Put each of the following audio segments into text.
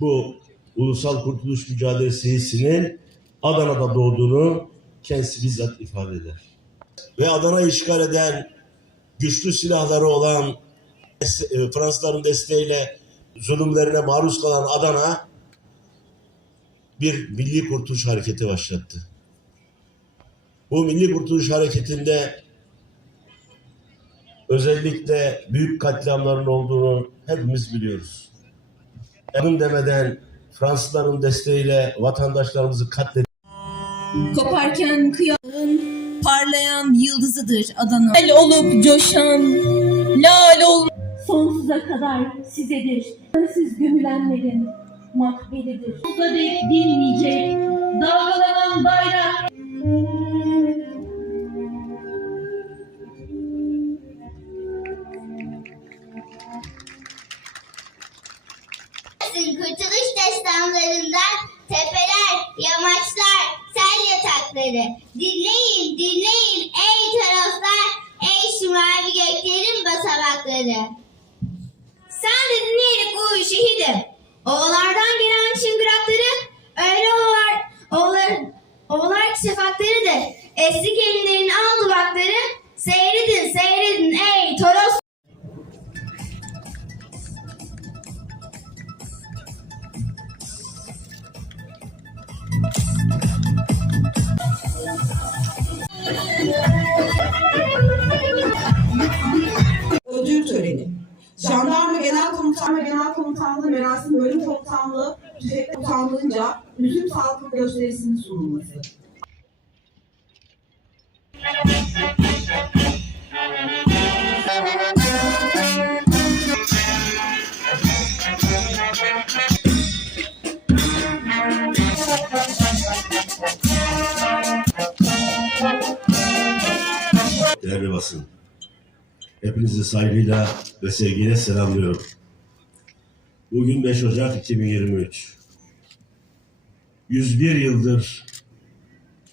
bu Ulusal Kurtuluş Mücadelesi'nin Adana'da doğduğunu kendisi bizzat ifade eder. Ve Adana'yı işgal eden güçlü silahları olan e, Fransızların desteğiyle zulümlerine maruz kalan Adana bir milli kurtuluş hareketi başlattı. Bu milli kurtuluş hareketinde özellikle büyük katliamların olduğunu hepimiz biliyoruz. Emin demeden Fransızların desteğiyle vatandaşlarımızı katledildi. Koparken kıyağın parlayan yıldızıdır Adana. Lal olup coşan, lal ol sonsuza kadar sizedir. Siz gömülenlerin makbelidir. Sonsuza dek dinmeyecek, dalgalanan bayrak Dinleyin, dinleyin ey taraflar, ey şu göklerin basamakları. Sen de dinleyerek uyu şehidim. Oğullardan gelen çıngırakları, öyle oğullar, oğullar, oğullar ki şafaklarıdır. Eski gelinlerin al duvakları, Jandarma Genel Komutanlığı Genel Komutanlığı Merasim Bölüm Komutanlığı Tüfek Komutanlığı'nca üzüm salkım gösterisinin sunulması. Değerli basın, hepinizi saygıyla ve sevgiyle selamlıyorum. Bugün 5 Ocak 2023. 101 yıldır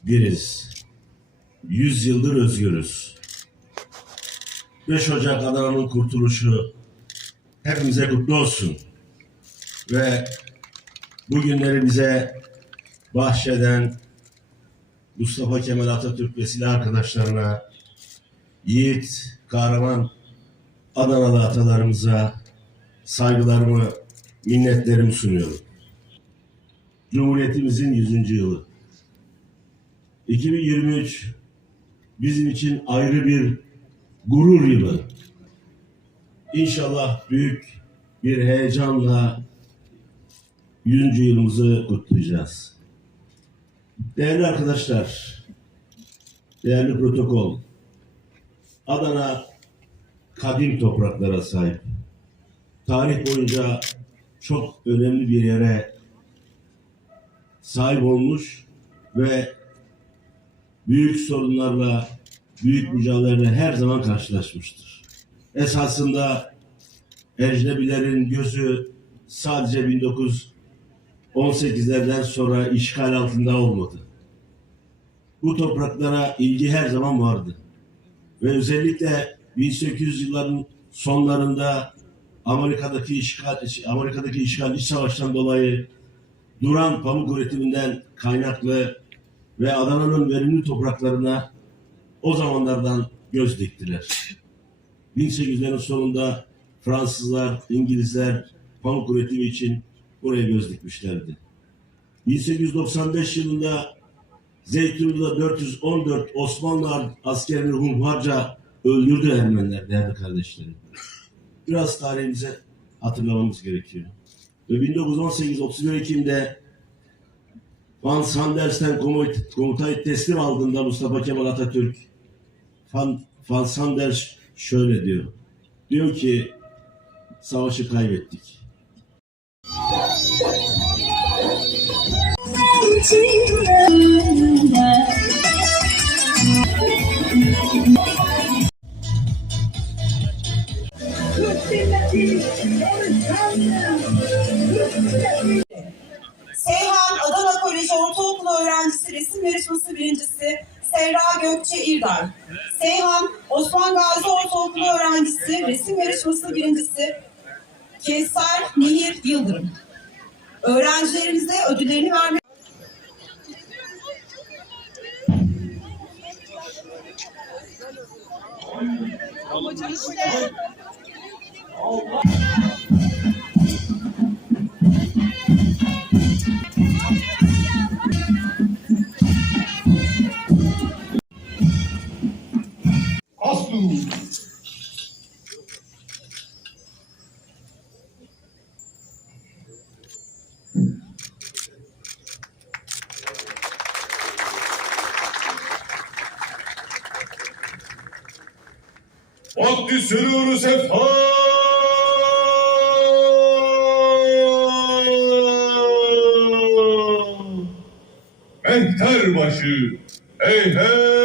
biriz. 100 yıldır özgürüz. 5 Ocak Adana'nın kurtuluşu hepimize kutlu olsun. Ve bu günleri bize bahşeden Mustafa Kemal Atatürk ve silah arkadaşlarına yiğit, kahraman Adanalı atalarımıza saygılarımı, minnetlerimi sunuyorum. Cumhuriyetimizin 100. yılı. 2023 bizim için ayrı bir gurur yılı. İnşallah büyük bir heyecanla 100. yılımızı kutlayacağız. Değerli arkadaşlar, değerli protokol, Adana kadim topraklara sahip. Tarih boyunca çok önemli bir yere sahip olmuş ve büyük sorunlarla, büyük mücadelelerle her zaman karşılaşmıştır. Esasında ecnebilerin gözü sadece 1918'lerden sonra işgal altında olmadı. Bu topraklara ilgi her zaman vardı ve özellikle 1800 yılların sonlarında Amerika'daki işgal Amerika'daki işgal iç savaştan dolayı duran pamuk üretiminden kaynaklı ve Adana'nın verimli topraklarına o zamanlardan göz diktiler. 1800'lerin sonunda Fransızlar, İngilizler pamuk üretimi için buraya göz dikmişlerdi. 1895 yılında Zeytinli'de 414 Osmanlı askerini hunharca öldürdü Ermeniler değerli kardeşlerim. Biraz tarihimize hatırlamamız gerekiyor. Ve 1918 31 Ekim'de Van Sanders'ten komut- komutayı teslim aldığında Mustafa Kemal Atatürk Van, Van Sanders şöyle diyor. Diyor ki savaşı kaybettik. Seyhan Adana Koleji Ortaokulu öğrencisi resim yarışması birincisi Serra Gökçe İrdar. Seyhan Osman Gazi Ortaokulu öğrencisi resim yarışması birincisi Kevser Nehir Yıldırım. Öğrencilerimize ödüllerini vermek Aslı. Vakti sürür sefa. Mehter başı. Hey hey.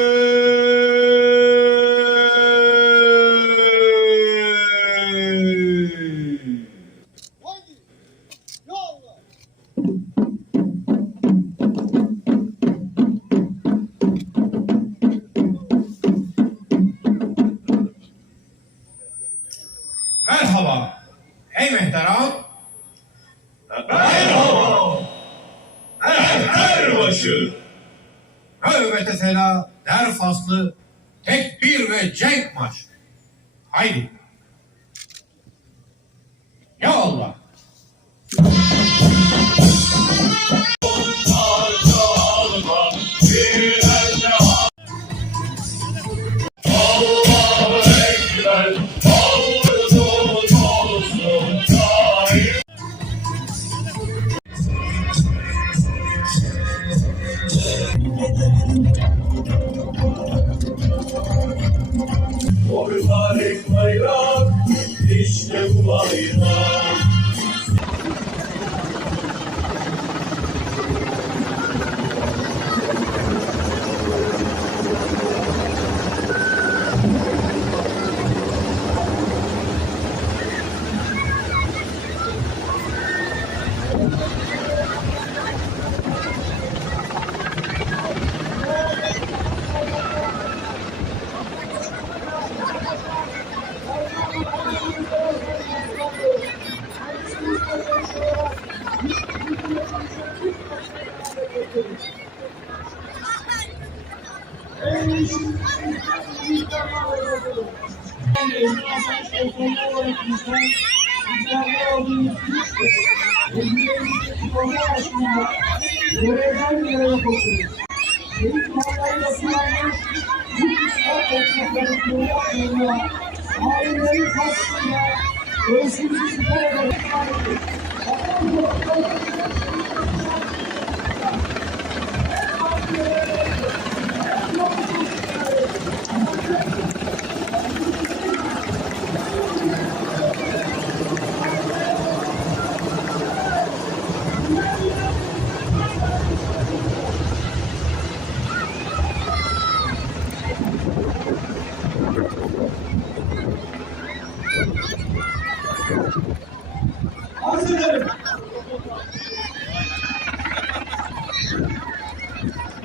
Der faslı, tekbir ve cenk maç. Haydi. Ya Allah. you. İşte bu bayrak. Görevden göreve koşuyoruz. Şehit malları yapılanmış bu kısma topluluklarını yapmıyorlar. Hainlerin karşısında özgürlüğü siper ederek